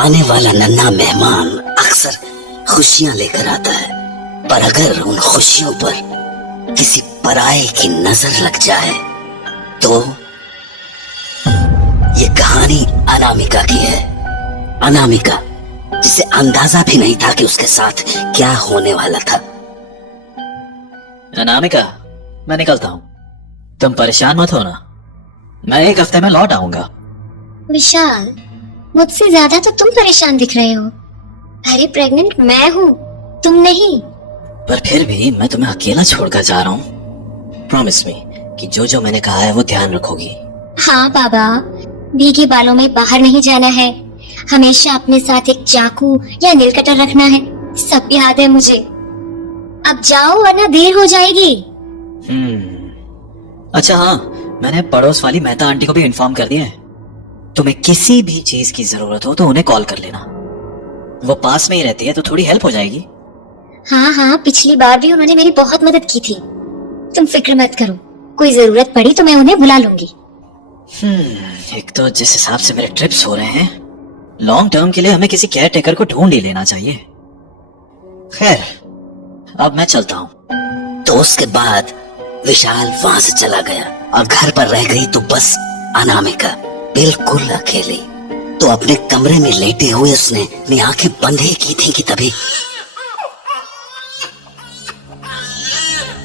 आने वाला नन्हा मेहमान अक्सर खुशियां लेकर आता है, पर अगर उन खुशियों पर किसी पराये की नजर लग जाए तो ये कहानी अनामिका की है। अनामिका, जिसे अंदाजा भी नहीं था कि उसके साथ क्या होने वाला था। अनामिका, मैं निकलता हूँ, तुम परेशान मत होना, मैं 1 हफ्ते में लौट आऊंगा। विशाल, मुझसे ज्यादा तो तुम परेशान दिख रहे हो। अरे प्रेग्नेंट मैं हूँ, तुम नहीं। पर फिर भी मैं तुम्हें अकेला छोड़कर जा रहा हूँ। प्रॉमिस मी कि जो जो मैंने कहा है वो ध्यान रखोगी। हाँ बाबा, भीगे बालों में बाहर नहीं जाना है, हमेशा अपने साथ एक चाकू या नील कटर रखना है, सब याद है मुझे। अब जाओ वरना देर हो जाएगी। अच्छा हाँ, मैंने पड़ोस वाली मेहता आंटी को भी इन्फॉर्म कर दिया है। तुम्हें किसी भी चीज की जरूरत हो तो उन्हें कॉल कर लेना, वो पास में ही रहती है तो थोड़ी हेल्प हो जाएगी। हाँ हाँ, पिछली बार भी उन्होंने मेरी बहुत मदद की थी, तुम फिक्र मत करो, कोई जरूरत पड़ी तो मैं उन्हें बुला लूंगी। एक तो जिस हिसाब से मेरे ट्रिप्स हो रहे हैं, लॉन्ग टर्म के लिए हमें किसी केयर टेकर को ढूंढ ही लेना चाहिए। खैर, अब मैं चलता हूँ। तो उसके बाद विशाल वहां से चला गया और घर पर रह गई तो बस अनामिका, बिल्कुल अकेली। तो अपने कमरे में लेटे हुए उसने अपनी आंखें बंद ही की थी कि तभी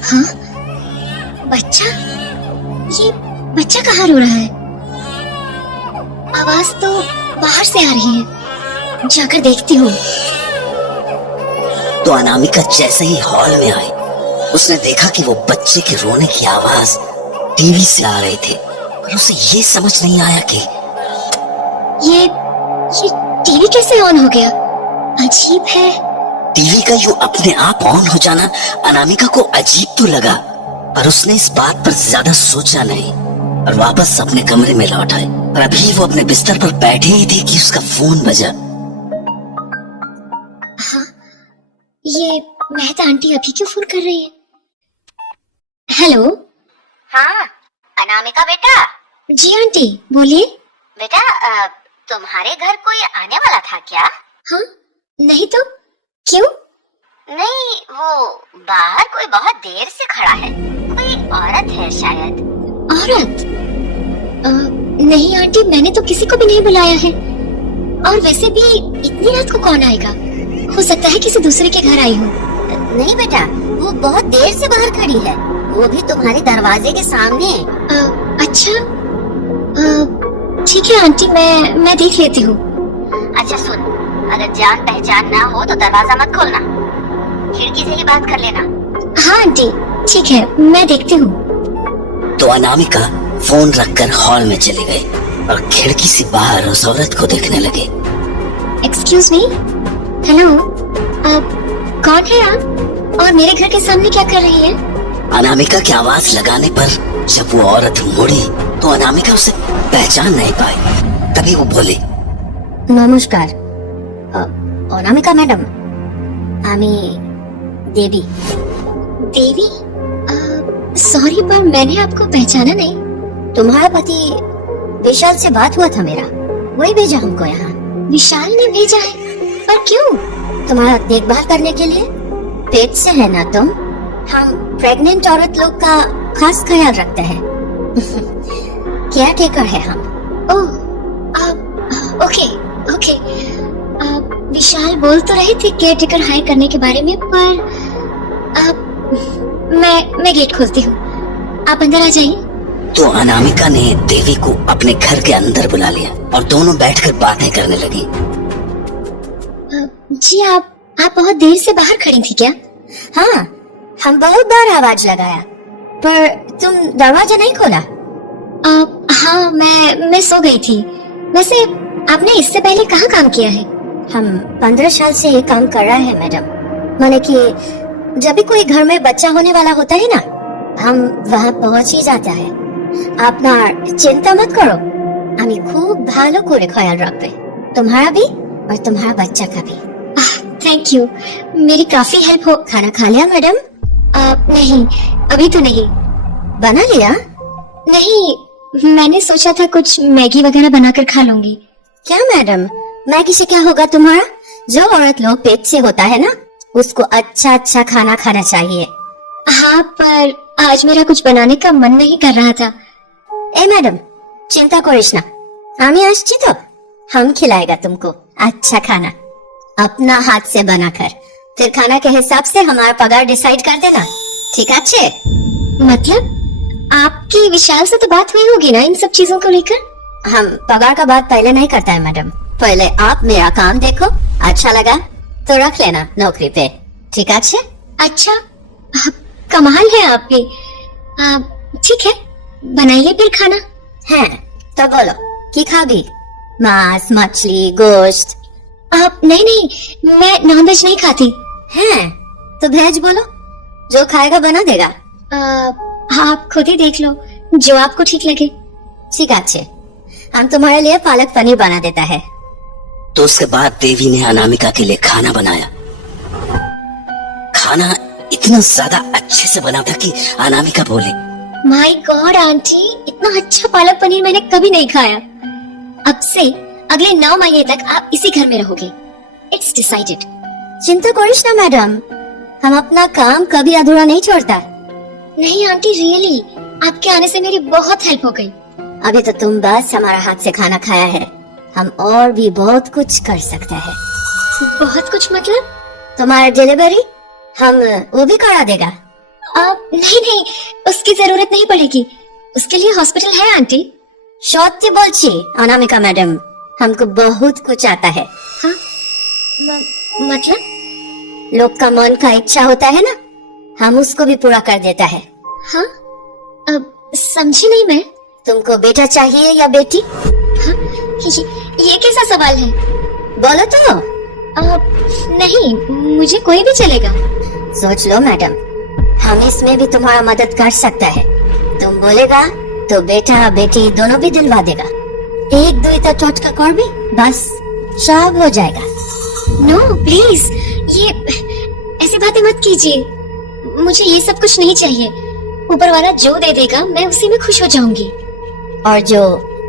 हाँ, बच्चा, ये बच्चा कहाँ रो रहा है? आवाज तो बाहर से आ रही है, जाकर देखती हूँ। तो अनामिका जैसे ही हॉल में आई, उसने देखा कि वो बच्चे के रोने की आवाज टीवी से आ रही थी, पर उसे ये समझ नहीं आया कि ये टीवी कैसे ऑन हो गया? अजीब है। टीवी का यूं अपने आप ऑन हो जाना अनामिका को अजीब तो लगा, पर उसने इस बात पर ज्यादा सोचा नहीं और वापस अपने कमरे में लौट आई। और अभी वो अपने बिस्तर पर बैठी ही थी कि उसका फोन बजा। हाँ, ये मेहता आंटी अभी क्यों फोन कर रही है? हेलो। हाँ, अनामिका बेटा। जी आंटी, बोलिए। बेटा, तुम्हारे घर कोई आने वाला था क्या? हाँ, नहीं तो क्यों? नहीं, वो बाहर कोई बहुत देर से खड़ा है, कोई औरत है शायद। औरत? नहीं आंटी, मैंने तो किसी को भी नहीं बुलाया है, और वैसे भी इतनी रात को कौन आएगा? हो सकता है किसी दूसरे के घर आई हो। नहीं बेटा, वो बहुत देर से बाहर खड़ी है, वो भी तुम्हारे दरवाजे के सामने। अच्छा, ठीक है आंटी, मैं देख लेती हूँ। अच्छा सुन, अगर जान पहचान ना हो तो दरवाजा मत खोलना, खिड़की से ही बात कर लेना। हाँ आंटी, ठीक है, मैं देखती हूँ। तो अनामिका फोन रखकर हॉल में चली गई और खिड़की से बाहर उस औरत को देखने लगी। एक्सक्यूज मी, हेलो, कौन है आप और मेरे घर के सामने क्या कर रही है? अनामिका की आवाज लगाने पर जब वो औरत मुड़ी तो अनामिका उसे पहचान नहीं पाई। तभी वो बोली, नमस्कार, अनामिका मैडम, আমি देवी। देवी? सॉरी, पर मैंने आपको पहचाना नहीं। तुम्हारा पति विशाल से बात हुआ था मेरा, वही भेजा हमको यहाँ। विशाल ने भेजा है? पर क्यों? तुम्हारा देखभाल करने के लिए। पेट से है ना तुम, हम प्रेग्नेंट औरत लोग का खास ख्याल रखते हैं। केयर टेकर है हम। ओह, ओके ओके। विशाल बोल तो रहे थे केयर टेकर हायर करने के बारे में, पर मैं गेट खोलती हूँ, आप अंदर आ जाइए। तो अनामिका ने देवी को अपने घर के अंदर बुला लिया और दोनों बैठकर बातें करने लगी। जी, आप बहुत देर से बाहर खड़ी थी क्या? हाँ, हम बहुत बार आवाज लगाया, पर तुम दरवाजा नहीं खोला। हाँ, मैं सो गई थी। वैसे आपने इससे पहले कहाँ काम किया है? हम 15 साल से ये काम कर रहे हैं मैडम। माने कि जब भी कोई घर में बच्चा होने वाला होता है ना, हम वहाँ पहुँच ही जाता है। আপনার चिंता मत करो, আমি खूब भालो করে ख्याल रखते, तुम्हारा भी और तुम्हारा बच्चा का भी। थैंक यू, मेरी काफी हेल्प हो। खाना खा लिया मैडम? नहीं, अभी तो नहीं। बना लिया? नहीं, मैंने सोचा था कुछ मैगी वगैरह बनाकर खा लूंगी। क्या मैडम, मैगी से क्या होगा तुम्हारा? जो औरत लोग पेट से होता है ना, उसको अच्छा अच्छा खाना खाना चाहिए। हाँ, पर आज मेरा कुछ बनाने का मन नहीं कर रहा था। ए मैडम, चिंता करिस ना, আমি আসছি तो हम खिलाएगा तुमको अच्छा खाना, अपना हाथ से बनाकर। फिर खाना के हिसाब से हमारा पगार डिसाइड कर देना, ठीक है? मतलब आपकी विशाल से तो बात हुई होगी ना इन सब चीजों को लेकर? हम पगार का बात पहले नहीं करता है मैडम, पहले आप मेरा काम देखो, अच्छा लगा तो रख लेना नौकरी पे, ठीक है? अच्छा, कमाल है आपकी। ठीक है, बनाइए फिर खाना। है तो बोलो की खाबी? मांस, मछली, गोश्त? आप नहीं, मैं नॉनवेज नहीं खाती। हैं तो वेज बोलो, जो खाएगा बना देगा। आप खुद ही देख लो, जो आपको ठीक लगे। ठीक है, हम तुम्हारे लिए पालक पनीर बना देता है। तो उसके बाद देवी ने अनामिका के लिए खाना बनाया। खाना इतना ज्यादा अच्छे से बना था कि अनामिका बोली, माय गॉड आंटी, इतना अच्छा पालक पनीर मैंने कभी नहीं खाया। अब से अगले 9 महीने तक आप इसी घर में रहोगे। It's decided. चिंता करिस ना मैडम, हम अपना काम कभी अधूरा नहीं छोड़ता। नहीं आंटी, रियली आपके आने से मेरी बहुत हेल्प हो गई। अभी तो तुम बस हमारा हाथ से खाना खाया है, हम और भी बहुत कुछ कर सकते हैं। बहुत कुछ मतलब? तुम्हारा डिलीवरी हम वो भी करा देगा। नहीं, उसकी जरूरत नहीं पड़ेगी, उसके लिए हॉस्पिटल है आंटी। सत्य बोलছি अनामिका मैडम, हमको बहुत कुछ आता है। हाँ? मतलब? लोग का मन का इच्छा होता है ना, हम उसको भी पूरा कर देता है। हाँ? अब समझी नहीं मैं। तुमको बेटा चाहिए या बेटी? हाँ? ये कैसा सवाल है? बोलो तो। नहीं, मुझे कोई भी चलेगा। सोच लो मैडम, हम इसमें भी तुम्हारा मदद कर सकता है। तुम बोलेगा तो बेटा बेटी दोनों भी दिलवा देगा। एक दो इतना टोटका कर भी बस सब हो जाएगा। नो प्लीज, ये ऐसी बातें मत कीजिए, मुझे ये सब कुछ नहीं चाहिए। ऊपर वाला जो दे देगा मैं उसी में खुश हो जाऊंगी। और जो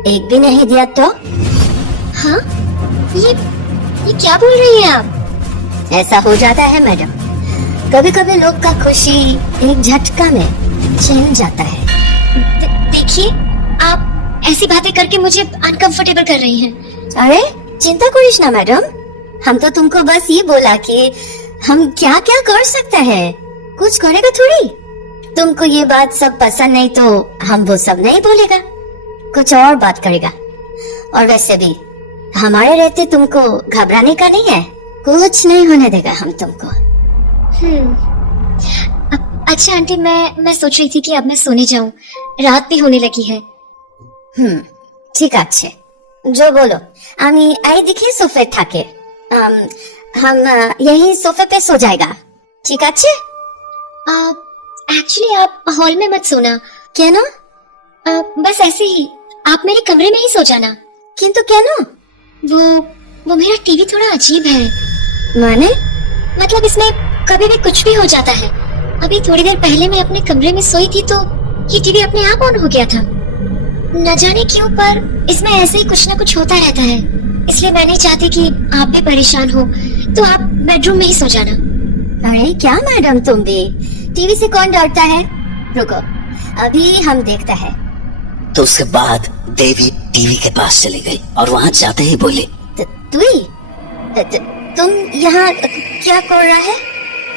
एक भी नहीं दिया तो? हाँ? ये क्या बोल रही हैं आप? ऐसा हो जाता है मैडम, कभी कभी लोग का खुशी एक झटका में छिन जाता है। देखिए, आप ऐसी बातें करके मुझे अनकंफर्टेबल कर रही हैं। अरे चिंता करिस ना मैडम, हम तो तुमको बस ये बोला कि हम क्या क्या कर सकते हैं, कुछ करेगा थोड़ी। तुमको ये बात सब पसंद नहीं तो हम वो सब नहीं बोलेगा, कुछ और बात करेगा। और वैसे भी हमारे रहते तुमको घबराने का नहीं है, कुछ नहीं होने देगा हम तुमको। अच्छा आंटी, मैं सोच रही थी कि अब मैं सोने जाऊं, रात भी होने लगी है। ठीक আছে, जो बोलो। আমি এই दिखी सोफे থাকে, हम यही सोफे पे सो जाएगा, ठीक আছে? एक्चुअली आप हॉल में मत सोना। क्या ना? बस ऐसे ही आप मेरे कमरे में ही सो जाना। किंतु क्या ना? वो मेरा टीवी थोड़ा अजीब है। माने? मतलब इसमें कभी भी कुछ भी हो जाता है। अभी थोड़ी देर पहले मैं अपने कमरे में सोई थी तो ये टीवी अपने आप ऑन हो गया था। न जाने क्यों पर इसमें ऐसे ही कुछ न कुछ होता रहता है, इसलिए मैं नहीं चाहती कि आप भी परेशान हो, तो आप बेडरूम में ही सो जाना। अरे क्या मैडम, तुम भी टीवी से कौन डरता है? रुको अभी हम देखता है। तो उसके बाद देवी टीवी के पास चली गई और वहाँ जाते ही बोली, तुम यहाँ क्या कर रहा है?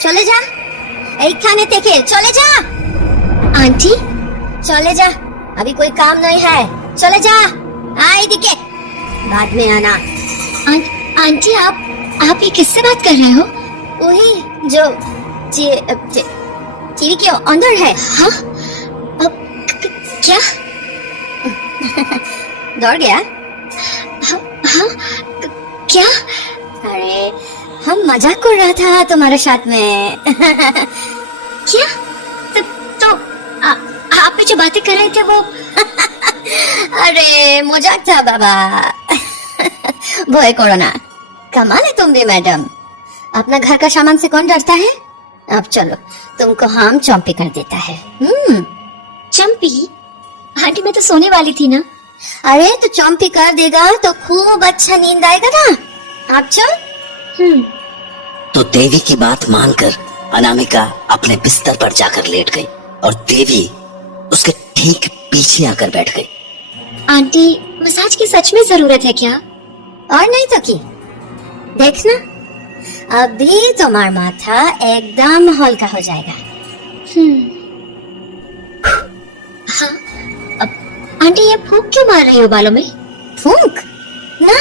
चले जा, एक खाने देखे चले जा। आंटी चले जा, अभी कोई काम नहीं है, चले जा। आई दिखे बाद में आना। आंटी आप ये किससे बात कर रहे हो? वही जो टीवी के अंदर है। हाँ? क्या? दौड़ गया? हाँ? क्या? अरे हम मजाक कर रहा था तुम्हारे साथ में। क्या? तो आप भी जो बातें कर रहे थे वो? अरे मजाक था बाबा। भय करो ना, कमाल है तुम भी मैडम, अपना घर का सामान से कौन डरता है? अब चलो तुमको हम चौंपी कर देता है। चंपी? आंटी मैं तो सोने वाली थी ना। अरे तो चौंपी कर देगा तो खूब अच्छा नींद आएगा ना। आप चल। तो देवी की बात मानकर अनामिका अपने बिस्तर पर जाकर लेट गई और देवी उसके ठीक पीछे आकर बैठ गई। आंटी, मसाज की सच में जरूरत है क्या? और नहीं तो की, देखना अभी तुम्हारा माथा एकदम हल्का हो जाएगा। हाँ, आंटी ये फूंक क्यों मार रही हो बालों में? फूंक ना,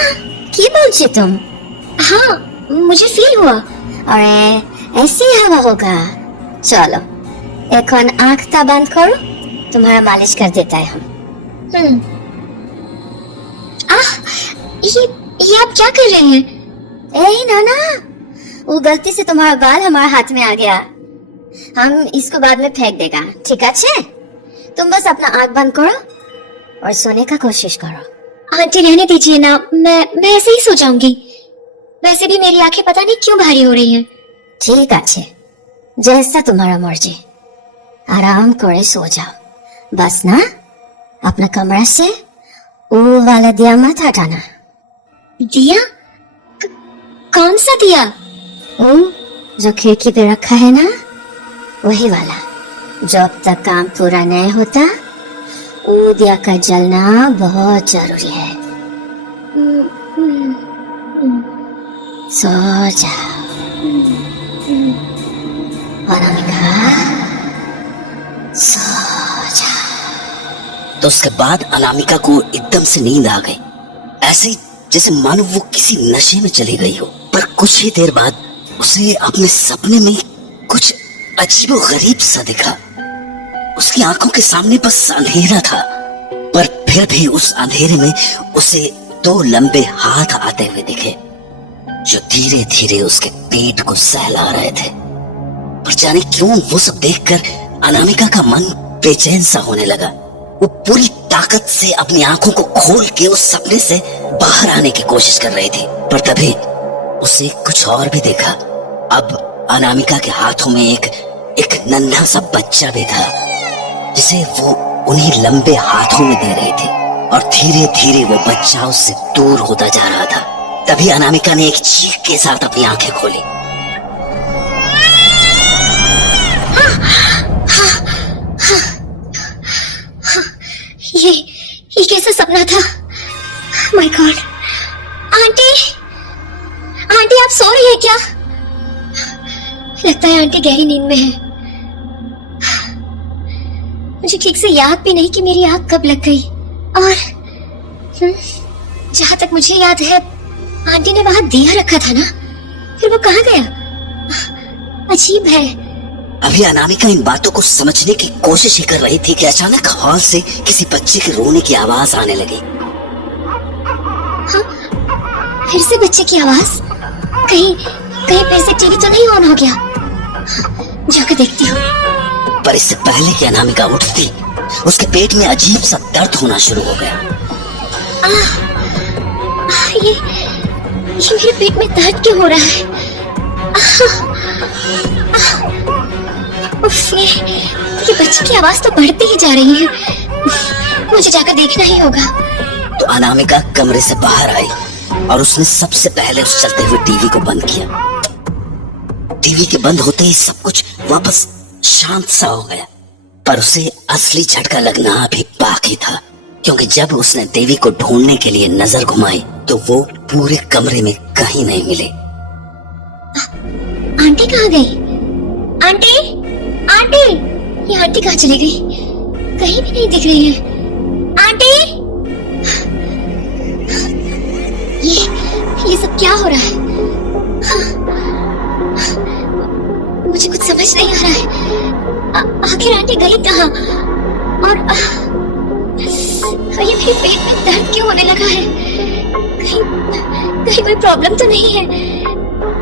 की बोलछे तुम? हाँ, मुझे फील हुआ। अरे ऐसी हवा होगा। चलो एक आंख ता बंद करो, तुम्हारा मालिश कर देता है हम। आह, ये आप क्या कर रहे हैं? ए नाना, वो गलती से तुम्हारा बाल हमारे हाथ में आ गया, हम इसको बाद में फेंक देगा, ठीक है? तुम बस अपना आंख बंद करो और सोने का कोशिश करो। आंटी रहने दीजिए ना, मैं ऐसे ही सो जाऊंगी। वैसे भी मेरी आंखें पता नहीं क्यों भारी हो रही हैं। ठीक है, जैसा तुम्हारा मर्जी, आराम करे सो जाओ। बस ना अपना कमरा से वो वाला दिया मत हटाना। दिया? कौन सा दिया? वो जो खिड़की पे रखा है ना, वही वाला। जब तक काम पूरा नहीं होता वो दिया का जलना बहुत जरूरी है। सो जाओ अनामिका, सो जाओ। तो उसके बाद अनामिका को एकदम से नींद आ गई, ऐसे ही जैसे मानो वो किसी नशे में चली गई हो। पर कुछ ही देर बाद उसे अपने सपने में कुछ अजीबो गरीब सा दिखा। उसकी आंखों के सामने बस अंधेरा था, पर फिर भी उस अंधेरे में उसे दो लंबे हाथ आते हुए दिखे, जो धीरे धीरे उसके पेट को सहला रहे थे। पर जाने क्यों वो सब देखकर अनामिका का मन बेचैन सा होने लगा। वो पूरी ताकत से अपनी आंखों को खोल के उस सपने से बाहर आने की कोशिश कर रही थी, पर तभी उसे कुछ और भी देखा। अब अनामिका के हाथों में एक नन्हा सा बच्चा भी था, जिसे वो उन्हीं लंबे हाथों में दे रही थी, और धीरे धीरे वो बच्चा उससे दूर होता जा रहा था। तभी अनामिका ने एक चीख के साथ अपनी आंखें खोली। ये कैसा सपना था? My God! आंटी, आंटी आप सो रही है क्या? लगता है आंटी गहरी नींद में है। मुझे ठीक से याद भी नहीं कि मेरी आंख कब लग गई। और जहां तक मुझे याद है, आंटी ने वहां दिया रखा था ना, फिर वो कहाँ गया? अजीब है। अभी अनामिका इन बातों को समझने की कोशिश ही कर रही थी कि अचानक हॉल से किसी बच्चे के रोने की आवाज आने लगी। हाँ, फिर से बच्चे की आवाज। कहीं फिर से टीवी तो नहीं ऑन हो गया? जाकर देखती हूँ। पर इससे पहले कि अनामिका उठती, उसके पेट में अजीब सा दर्द होना शुरू हो गया। ये मेरे पेट में दर्द क्यों हो रहा है? उफ, ये बच्चे की आवाज तो बढ़ती ही जा रही है। मुझे जाकर देखना ही होगा। तो अनामिका कमरे से बाहर आई और उसने सबसे पहले उस चलते हुए टीवी को बंद किया। टीवी के बंद होते ही सब कुछ वापस शांत सा हो गया, पर उसे असली झटका लगना अभी बाकी था, क्योंकि जब उसने देवी को ढूंढने के लिए नजर घुमाई तो वो पूरे कमरे में कहीं नहीं मिले। आंटी कहाँ गई? आंटी, आंटी, ये आंटी कहाँ चली गई? कहीं भी नहीं दिख रही है। आंटी, ये सब क्या हो रहा है? मुझे कुछ समझ नहीं आ रहा है। आखिर आंटी गई कहाँ? और ये मेरे पेट में दर्द क्यों होने लगा है? कहीं कोई प्रॉब्लम तो नहीं है?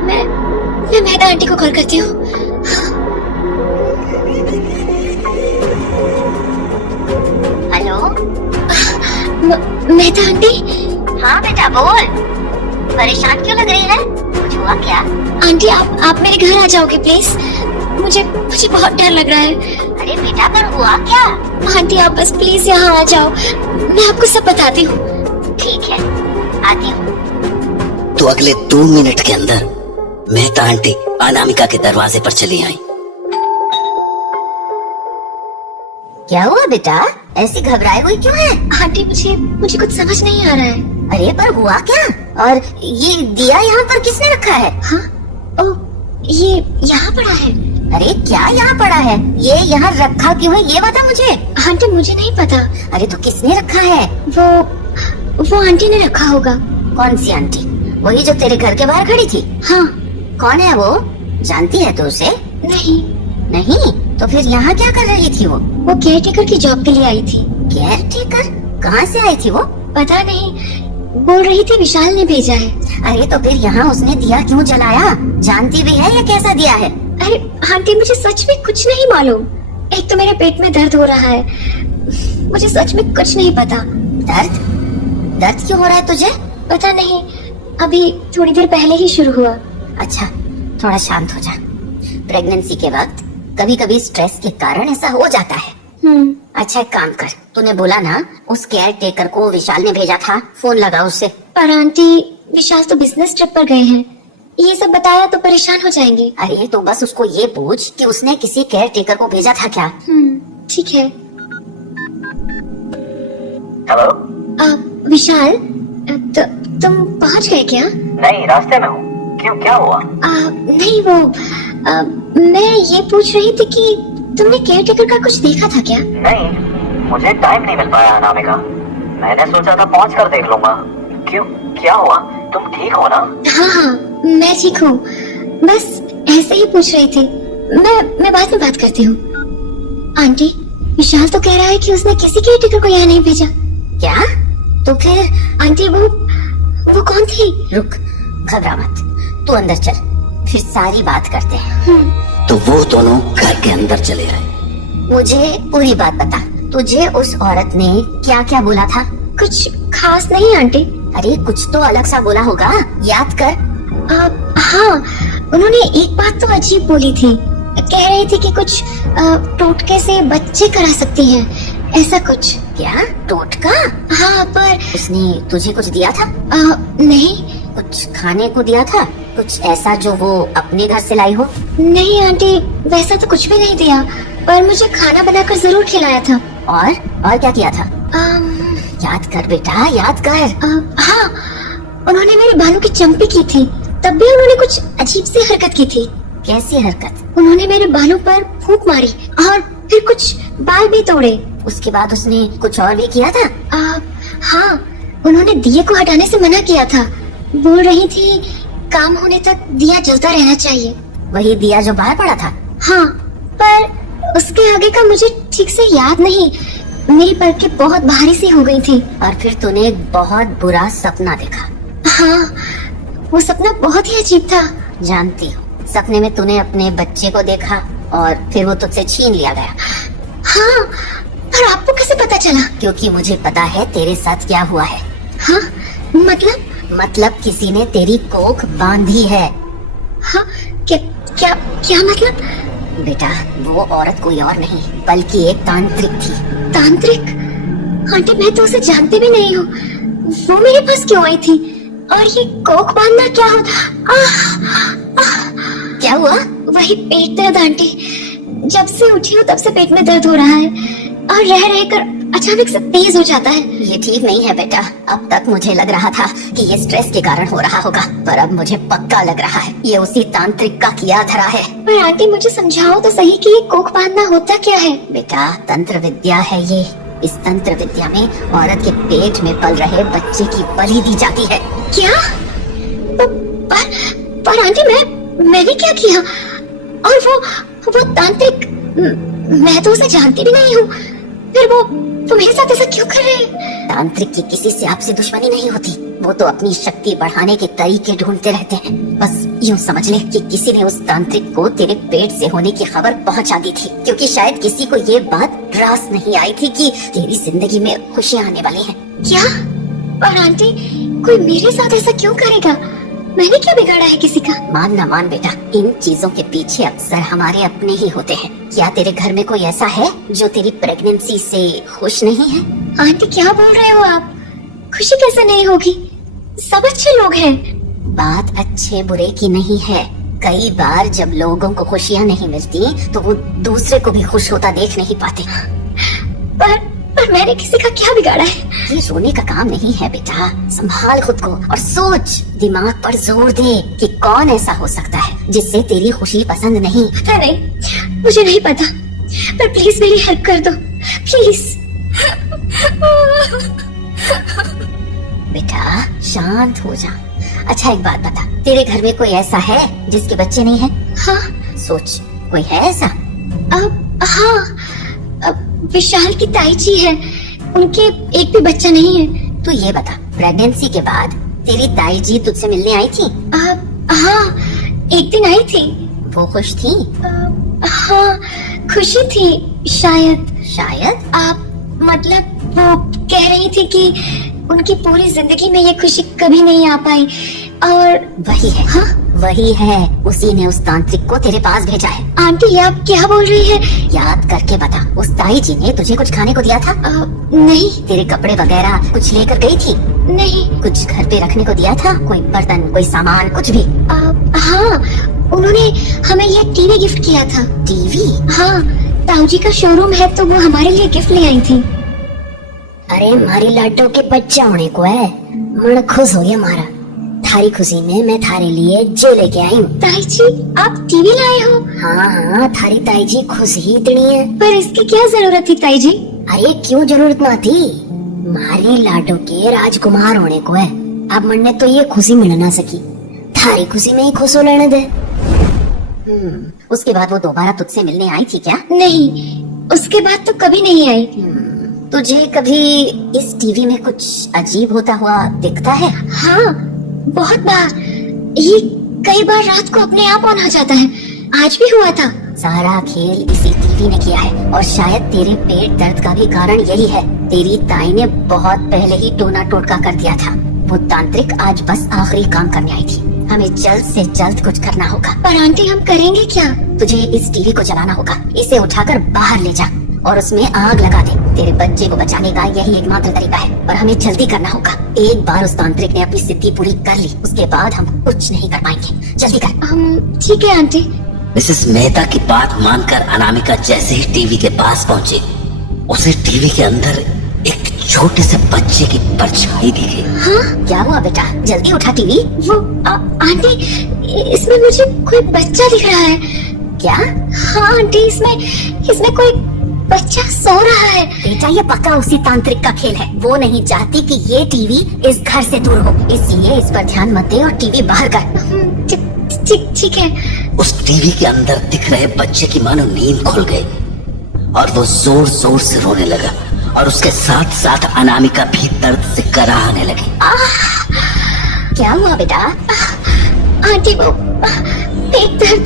मैं मेहता आंटी को कॉल करती हूँ। Hello, Mehta aunty? हाँ बेटा बोल, परेशान क्यों लग रही है? कुछ हुआ क्या? आंटी आप मेरे घर आ जाओगे प्लीज? मुझे बहुत डर लग रहा है। अरे बेटा पर हुआ क्या? आंटी आप बस प्लीज यहाँ आ जाओ, मैं आपको सब बताती हूँ। ठीक है, आती हूँ। तो अगले 2 मिनट के अंदर मेहता आंटी अनामिका के दरवाजे पर चली आई। क्या हुआ बेटा, ऐसी घबराई हुई क्यों है? आंटी मुझे कुछ समझ नहीं आ रहा है। अरे पर हुआ क्या? और ये दिया यहाँ पर किसने रखा है? हाँ, ओ, ये यहाँ पड़ा है। अरे क्या यहाँ पड़ा है? ये यहाँ रखा क्यों है ये बता मुझे। आंटी मुझे नहीं पता। अरे तो किसने रखा है? वो आंटी ने रखा होगा। कौन सी आंटी? वही जो तेरे घर के बाहर खड़ी थी? हाँ। कौन है वो? जानती है तू उसे? नहीं। नहीं? तो फिर यहाँ क्या कर रही थी वो? वो केयर टेकर की जॉब के लिए आई थी। Care taker? कहाँ से आई थी वो? पता नहीं, बोल रही थी विशाल ने भेजा है। अरे तो फिर यहाँ उसने दिया क्यों जलाया? जानती भी है ये कैसा दिया है? अरे आंटी मुझे सच में कुछ नहीं मालूम। एक तो मेरे पेट में दर्द हो रहा है, मुझे सच में कुछ नहीं पता। दर्द? दर्द क्यों हो रहा है तुझे? पता नहीं, अभी थोड़ी देर पहले ही शुरू हुआ। अच्छा, थोड़ा शांत हो जा। प्रेगनेंसी के वक्त कभी कभी स्ट्रेस के कारण ऐसा हो जाता है। अच्छा एक काम कर, तूने बोला ना उस केयर टेकर को विशाल ने भेजा था, फोन लगा उससे। पर आंटी विशाल तो बिजनेस ट्रिप पर गए हैं, ये सब बताया तो परेशान हो जाएंगे। अरे तो बस उसको ये पूछ कि उसने किसी केयर टेकर को भेजा था क्या? ठीक है। हेलो। विशाल, तुम पहुंच गए क्या? नहीं, रास्ते में हूँ। क्यों, क्या हुआ? नहीं वो मैं ये पूछ रही थी कि तुमने केयर टेकर का कुछ देखा था क्या? नहीं, मुझे टाइम नहीं मिल पाया अनामिका। मैंने सोचा था पहुँच कर देख लूंगा। क्यों, क्या हुआ? तुम ठीक हो ना? हाँ, मैं ठीक हूँ। बस ऐसे ही पूछ रही थी। मैं बाद में बात करती हूँ। आंटी, विशाल तो कह रहा है कि उसने किसी केयर टेकर को यहाँ नहीं भेजा। क्या? तो फिर? आंटी वो कौन थी? रुक, घबरा मत, तू अंदर चल, फिर सारी बात करते हैं। तो वो दोनों घर के अंदर चले आए। मुझे पूरी बात बता, तुझे उस औरत ने क्या क्या बोला था? कुछ खास नहीं आंटी। अरे कुछ तो अलग सा बोला होगा, याद कर। हाँ, उन्होंने एक बात तो अजीब बोली थी। कह रही थी कि कुछ टोटके से बच्चे करा सकती हैं, ऐसा कुछ। क्या टोटका? हाँ, पर उसने तुझे कुछ दिया था? नहीं। कुछ खाने को दिया था? कुछ ऐसा जो वो अपने घर से लाई हो? नहीं आंटी, वैसा तो कुछ भी नहीं दिया, पर मुझे खाना बनाकर जरूर खिलाया था। और क्या किया था? याद कर बेटा, याद कर। हाँ, उन्होंने मेरे बालों की चंपी की थी, तब भी उन्होंने कुछ अजीब सी हरकत की थी। कैसी हरकत? उन्होंने मेरे बालों पर फूंक मारी और फिर कुछ बाल भी तोड़े। उसके बाद उसने कुछ और भी किया था? हाँ, उन्होंने दिए को हटाने से मना किया था। बोल रही थी काम होने तक दिया जलता रहना चाहिए। वही दिया जो बाहर पड़ा था? हाँ, पर उसके आगे का मुझे ठीक से याद नहीं। मेरी पलकें बहुत भारी सी हो गई थी। और फिर तूने एक बहुत बुरा सपना देखा? हाँ, वो सपना बहुत ही अजीब था। जानती हूँ, सपने में तूने अपने बच्चे को देखा और फिर वो तुझसे छीन लिया गया। हाँ, पर आपको कैसे पता चला? क्योंकि मुझे पता है तेरे साथ क्या हुआ है। हाँ, मतलब किसी ने तेरी कोख बांधी है। हाँ, क्या मतलब? बेटा, वो औरत कोई और नहीं बल्कि एक तांत्रिक थी। तांत्रिक? आंटी, मैं तो उसे जानती भी नहीं हूँ। वो मेरे पास क्यों आई थी? और ये कोख बांधना क्या होता? क्या हुआ? वही पेट दर्द आंटी। जब से उठी हूँ तब से पेट में दर्द हो रहा है और रह कर अचानक से तेज हो जाता है। ये ठीक नहीं है बेटा। अब तक मुझे लग रहा था कि ये स्ट्रेस के कारण हो रहा होगा, पर अब मुझे पक्का लग रहा है ये उसी तांत्रिक का किया धरा है। पर आंटी, मुझे समझाओ तो सही कि ये कोख बांधना होता क्या है? बेटा, तंत्र विद्या है ये। इस तंत्र विद्या में औरत के पेट में पल रहे बच्चे की बलि दी जाती है। क्या? पर आंटी, मैंने क्या किया? और वो तांत्रिक, मैं तो उसे जानती भी नहीं हूँ, फिर वो मेरे साथ ऐसा क्यों कर रहे हैं? तांत्रिक की किसी से आपसे दुश्मनी नहीं होती, वो तो अपनी शक्ति बढ़ाने के तरीके ढूंढते रहते हैं। बस यूं समझ ले कि किसी ने उस तांत्रिक को तेरे पेट से होने की खबर पहुंचा दी थी, क्योंकि शायद किसी को ये बात रास नहीं आई थी कि तेरी जिंदगी में खुशियां आने वाली हैं। क्या? और आंटी, कोई मेरे साथ ऐसा क्यों करेगा? मैंने क्या बिगाड़ा है किसी का? मान ना मान बेटा, इन चीजों के पीछे अक्सर हमारे अपने ही होते हैं। क्या तेरे घर में कोई ऐसा है जो तेरी प्रेगनेंसी से खुश नहीं है? आंटी, क्या बोल रहे हो आप? खुशी कैसे नहीं होगी? सब अच्छे लोग हैं। बात अच्छे बुरे की नहीं है। कई बार जब लोगों को खुशियाँ नहीं मिलती तो वो दूसरे को भी खुश होता देख नहीं पाते। पर मैंने किसी का क्या बिगाड़ा है? ये रोने का काम नहीं है बेटा, संभाल खुद को और सोच, दिमाग पर जोर दे कि कौन ऐसा हो सकता है जिससे तेरी खुशी पसंद नहीं। पता नहीं, मुझे नहीं पता, पर प्लीज मेरी हेल्प कर दो, प्लीज। बेटा शांत हो जा। अच्छा एक बात बता, तेरे घर में कोई ऐसा है जिसके बच्चे नहीं है? हाँ। सोच, कोई है ऐसा? हाँ, विशाल की ताई जी है, उनके एक भी बच्चा नहीं है। तो ये बता, प्रेगनेंसी के बाद तेरी ताई जी तुझसे मिलने आई थी? हाँ, एक दिन आई थी। वो खुश थी? हाँ, खुशी थी शायद। शायद? आप मतलब वो कह रही थी कि उनकी पूरी जिंदगी में ये खुशी कभी नहीं आ पाई और वही है। हाँ? वही है, उसी ने उस तांत्रिक को तेरे पास भेजा है। आंटी ये आप क्या बोल रही है? याद करके बता, उस ताई जी ने तुझे कुछ खाने को दिया था? नहीं। तेरे कपड़े वगैरह कुछ लेकर गई थी? नहीं। कुछ घर पे रखने को दिया था? कोई बर्तन, कोई सामान, कुछ भी? हाँ, उन्होंने हमें ये टीवी गिफ्ट किया था। टीवी? हाँ, ताऊ जी का शोरूम है तो वो हमारे लिए गिफ्ट ले आई थी। अरे मारी लाडो के बच्चा होने को है, मन खुश हो गया मारा। थारी खुशी में मैं थारे लिए जो लेके आई हूँ। ताई जी आप टीवी लाए हो? हाँ, थारी ताई जी खुश ही इतनी है। पर इसकी क्या जरूरत थी ताई जी? अरे क्यों जरूरत ना थी, मारी लाडो के राजकुमार होने को है। अब मन ने तो ये खुशी मिल ना सकी, थारी खुशी में ही खुश हो लेने दे। उसके बाद वो दोबारा तुझसे मिलने आई थी क्या? नहीं, उसके बाद तो कभी नहीं आई। तुझे कभी इस टीवी में कुछ अजीब होता हुआ दिखता है? हाँ, बहुत बार। ये कई बार रात को अपने आप ऑन हो जाता है, आज भी हुआ था। सारा खेल इसी टीवी ने किया है और शायद तेरे पेट दर्द का भी कारण यही है। तेरी ताई ने बहुत पहले ही टोना टोटका कर दिया था। वो तांत्रिक आज बस आखिरी काम करने आई थी। हमें जल्द से जल्द कुछ करना होगा। पर आंटी हम करेंगे क्या? तुझे इस टीवी को जलाना होगा, इसे उठाकर बाहर ले जा और उसमें आग लगा दे। तेरे बच्चे को बचाने का यही एकमात्र तरीका है और हमें जल्दी करना होगा। एक बार उस तांत्रिक ने अपनी सिद्धि पूरी कर ली, उसके बाद हम कुछ नहीं कर पाएंगे। जल्दी कर। ठीक है आंटी। मिसेस मेहता की बात मानकर अनामिका जैसे ही टीवी के पास पहुंची, उसे टीवी के अंदर एक छोटे से बच्चे की परछाई दिखी। हाँ? क्या हुआ बेटा, जल्दी उठा टीवी। वो आंटी, इसमें मुझे कोई बच्चा दिख रहा है। क्या? हाँ आंटी, इसमें कोई बच्चा सो रहा है। बेटा ये पक्का उसी तांत्रिक का खेल है। वो नहीं चाहती कि ये टीवी इस घर से दूर हो, इसलिए इस पर ध्यान मत दे और टीवी बाहर कर। ठीक है। उस टीवी के अंदर दिख रहे बच्चे की मानो नींद खुल गई और वो जोर जोर से रोने लगा और उसके साथ साथ अनामिका भी दर्द से कराहने लगी। क्या हुआ बेटा? आंटी वो पेट दर्द।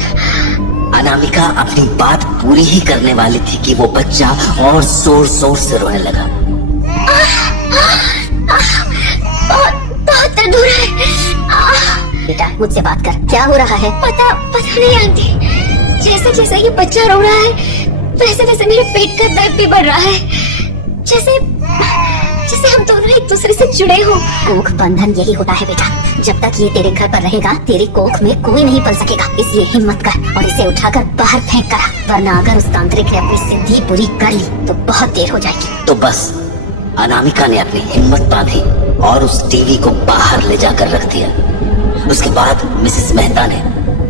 अनामिका अपनी बात पूरी ही करने वाली थी कि वो बच्चा और जोर जोर से रोने लगा। बहुत दर्द हो रहा है। बेटा मुझसे बात कर, क्या हो रहा है? पता नहीं आंटी, जैसे जैसे ये बच्चा रो रहा है वैसे वैसे मेरे पेट का दर्द भी बढ़ रहा है, जैसे हम दोनों एक दूसरे से जुड़े हो। कोख बंधन यही होता है बेटा, जब तक ये तेरे घर पर रहेगा तेरी कोख में कोई नहीं पल सकेगा। इसलिए हिम्मत कर और इसे उठाकर बाहर फेंक कर, वरना अगर उस तांत्रिक ने अपनी सिद्धि पूरी कर ली तो बहुत देर हो जाएगी। तो बस अनामिका ने अपनी हिम्मत बांधी और उस टीवी को बाहर ले जाकर रख दिया। उसके बाद मिसेस मेहता ने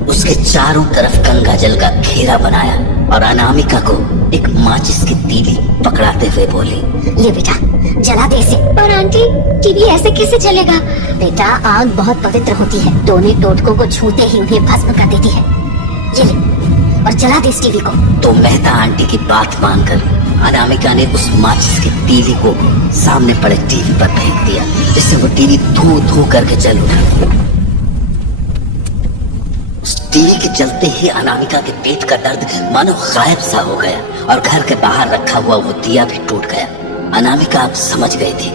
उसके चारों तरफ गंगा जल का घेरा बनाया और अनामिका को एक माचिस की तीली पकड़ाते हुए बोली, ले बेटा जला दे इसे। पर आंटी टीवी ऐसे कैसे चलेगा? बेटा आग बहुत पवित्र होती है, टोने टोटकों को छूते ही उन्हें भस्म कर देती है। ये ले और जला दे इस टीवी को। तो मेहता आंटी की बात मानकर अनामिका ने उस माचिस की तीली को सामने पड़े टीवी पर फेंक दिया, जिससे वो टीवी धू धू करके जल उठा। उस टीवी के चलते ही अनामिका के पेट का दर्द मानो गायब सा हो गया और घर के बाहर रखा हुआ वो दिया भी टूट गया। अनामिका अब समझ गई थी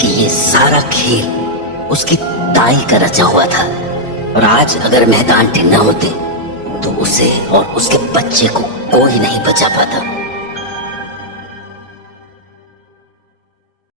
कि ये सारा खेल उसकी ताई का रचा हुआ था और आज अगर मेहता आंटी न होते तो उसे और उसके बच्चे को कोई नहीं बचा पाता।